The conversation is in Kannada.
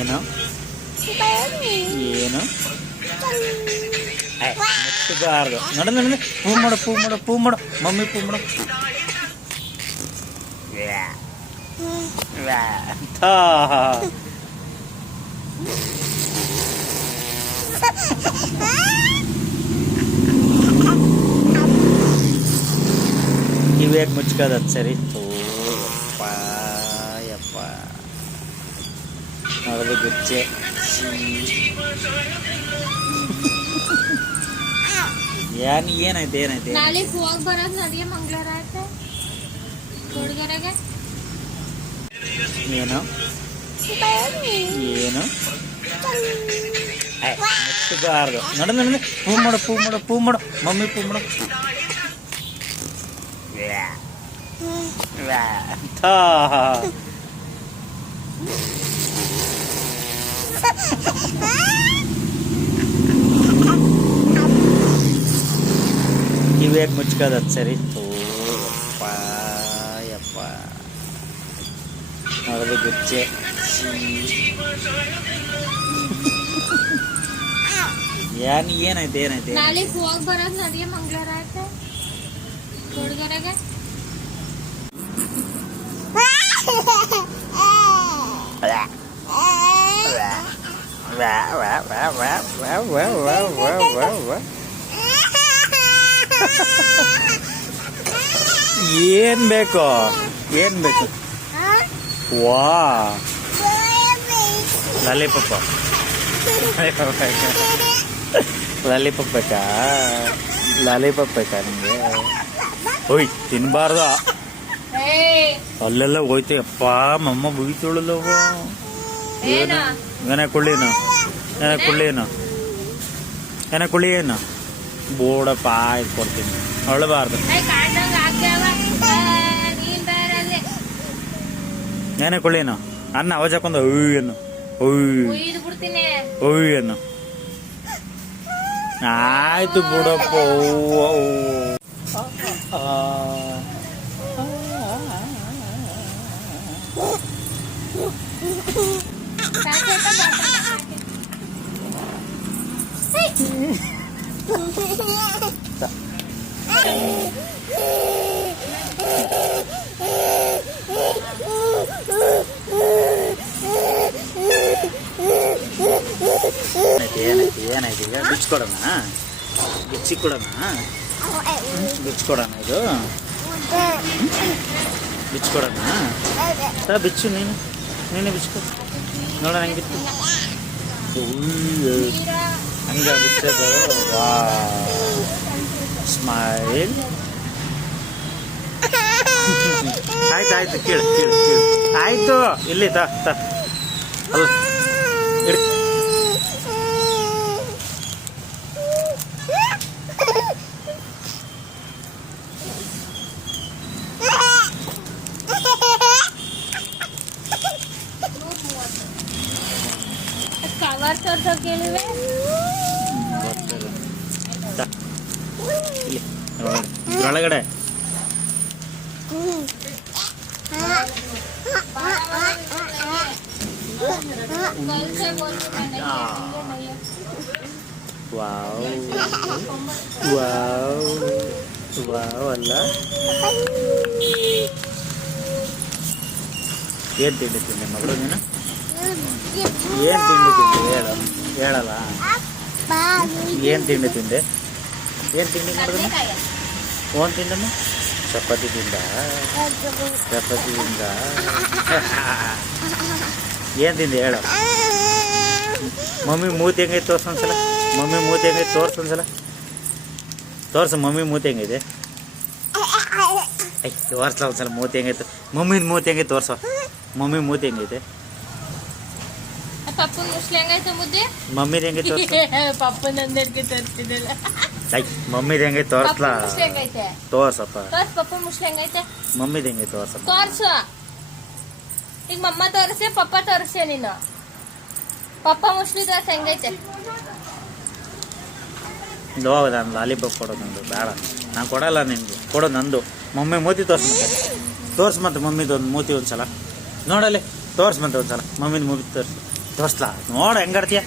ಏನು ಏನು ಮುಟ್ಟಬಾರ್ದು. ನೋಡ ನೋಡ, ಪೂ ಮಾಡು ಪೂ ಮಾಡು ಪೂ ಮಾಡು, ಮಮ್ಮಿ ಪೂ ಮಾಡು. ಇವೇಗ ಮುಚ್ಕೋದದು ಸರಿ. ಯಪ್ಪ ಯಪ್ಪ ನೋಡೋದು ಗುಚ್ಚೆ. ಏನಾಯ್ತು ಏನಾಯ್ತು? ನಾಳೆ ಹೋಗಿ ಬರೋದು ನದಿಗೆ ಮಂಗಳವಾರ ಆಯ್ತು ಹುಡುಗರಾಗೆ. ಏನು ಏನು ಮುಟ್ಟಬಾರ್ದು. ನೋಡ ನೋಡ, ಪೂ ಮಾಡು ಪೂ ಮಾಡು ಪೂ ಮಾಡು, ಮಮ್ಮಿ ಪೂ ಮಾಡು. ಇವೇಗ ಮುಚ್ಕೋದದು ಸರಿ. ಯಪ್ಪ ಯಪ್ಪ ನೋಡೋದು ಗುಚ್ಚೆ. ಏನಾಯ್ತು ಏನಾಯ್ತು? ನಾಳೆ ಹೋಗಿ ಬರೋದು ನದಿಗೆ ಮಂಗಳವಾರ ಆಯ್ತು ಹುಡುಗರಾಗೆ. ಏನ್ ಬೇಕು ಏನ್ ಬೇಕು? ವಾ ಲಾಲಿಪಾಪ ಲಾಲಿಪಾಪ್ ಬೇಕಾ? ಲಾಲಿಪಾಪ್ ಬೇಕಾ ನಿಮಗೆ? ಹೋಯ್ ತಿನ್ಬಾರ್ದ, ಅಲ್ಲೆಲ್ಲ ಹೋಯ್ತು. ಅಪ್ಪ ಮಮ್ಮ ಬುಗಿತೊಳಲ್ಲವ. ಏನ ಕುಳ್ಳಿನ ಏನ ಕುಳ್ಳಿನ ಏನ ಕುಳ್ಳಿ ಏನು ಬೋಡಪ್ಪ ಇದು ಕೊಡ್ತೀನಿ. ಅಳಬಾರ್ದು. ಏನೇ ಕುಳ್ಳಿನ ಅನ್ನ ಅವಾಜ್ ಹಾಕೊಂಡು ಅಯ್ಯನು ಅಯ್ಯನು. ಆಯ್ತು ಬಿಡಪ್ಪ. ಏನಾಯ್ತು ಏನಾಯ್ತು? ಈಗ ಬಿಚ್ಕೊಡೋಣ, ಬಿಚ್ಚಿಕೊಡೋಣ, ಬಿಚ್ಕೊಡೋಣ. ಇದು ಬಿಚ್ಕೊಡೋಣ. ಬಿಚ್ಚು ನೀನು, ನೀನೇ ಬಿಚ್ಕೊ ನೋಡೋಣ ಹೆಂಗಿತ್ತು. ಹಂಗ ಬಿಚ್ಚೋದು. ವಾ ಸ್ಮೈಲ್. ಆಯ್ತು ಆಯ್ತು, ಕೇಳು ಕೇಳು ಕೇಳು. ಆಯ್ತು ಇಲ್ಲಿ ತ ಅಲ್ಲ ಇಡ್. ಕವರ್ ತೋರ್ಸೋ ಕೇಳಿವೆ ಒಳಗಡೆ. ವಾವ್ ವಾವ್ ವಾವ್ ಅಲ್ಲ. ಏನ್ ತಿಂಡಿ ತಿಂದೆ ಮಗಳು ನೀನು? ಏನ್ ತಿಂಡಿ ತಿಂದೆ ಹೇಳು, ಹೇಳಲ್ಲ. ಏನ್ ತಿಂಡಿ ತಿಂದೆ? ಏನ್ ತಿಂಡಿ ಮಾಡಿದ್ರು? ಓನ್ ತಿಂದಮ್ಮ? ಚಪಾತಿ ತಿಂದ? ಚಪಾತಿ ತಿಂದ? ಏನ್ ತಿಂದೆ ಹೇಳು? ಮಮ್ಮಿ ಮೂತಿ ಹೆಂಗೈತೆ ತೋರ್ಸು ಒಂದ್ಸಲ. ಮಮ್ಮಿ ಮೂತಿ ಹೆಂಗೈತೆ ತೋರ್ಸು ಒಂದ್ಸಲ. ತೋರ್ಸು ಮಮ್ಮಿ ಮೂತಿ ಹೆಂಗೈತೆ. ಐ ತೋರ್ಸಲ ಒಂದ್ಸಲ ಮೂತಿ ಹೆಂಗೈತೆ. ಮಮ್ಮಿನ ಮೂತಿ ಹೆಂಗೈತೆ ತೋರ್ಸೋ. ಮಮ್ಮಿ ಮೂತಿ ಹೆಂಗೈತೆ? ಪಪ್ಪನ ಮುಸ್ಲಿ ಹೆಂಗೈತೆ ಮುದ್ದೆ? ಮಮ್ಮಿದ ಹೆಂಗೈತೆ ತೋರ್ಸು. ಪಪ್ಪನ ಅಂದಕ್ಕೆ ತೋರಿಸ್ತಿದ್ದಲ್ಲ. ಐ ಮಮ್ಮಿದ ಹೆಂಗೈತೆ ತೋರ್ಸ್ಲಾ. ಮುಸ್ಲಿ ಹೆಂಗೈತೆ ತೋರ್ಸಪ್ಪ. ತೋರ್ಸ್ ಪಪ್ಪನ ಮುಸ್ಲಿ ಹೆಂಗೈತೆ? ಮಮ್ಮಿದ ಹೆಂಗೈತೆ ತೋರ್ಸಪ್ಪ. ತೋರ್ಸು. ಈಗ ಮಮ್ಮ ತೋರಿಸೆ ಪಪ್ಪ ತೋರಿಸೆ ನೀನು. ಪಪ್ಪ ಮುಸ್ಲಿ ತೋರ್ಸ ಹೆಂಗೈತೆ? ಹೋಗ ನಾನು ಲಾಲಿಪಾಪ್ ಕೊಡೋದು ನಂದು ಬೇಡ, ನಾನು ಕೊಡಲ್ಲ ನಿನ್ಗೆ. ಕೊಡೋದು ನಂದು. ಮಮ್ಮಿ ಮೂತಿ ತೋರ್ಸು ಮತ್ತೆ. ತೋರ್ಸು ಮತ್ತೆ ಮಮ್ಮಿದು ಒಂದು ಮೂತಿ ಒಂದ್ಸಲ ನೋಡಲ್ಲಿ. ತೋರ್ಸ್ ಬಂತ ಒಂದ್ಸಲ ಮಮ್ಮಿನ ಮೂವಿ ತೋರಿಸ್ಲಾ ನೋಡ ಹೆಂಗಾಡ್ತೀಯ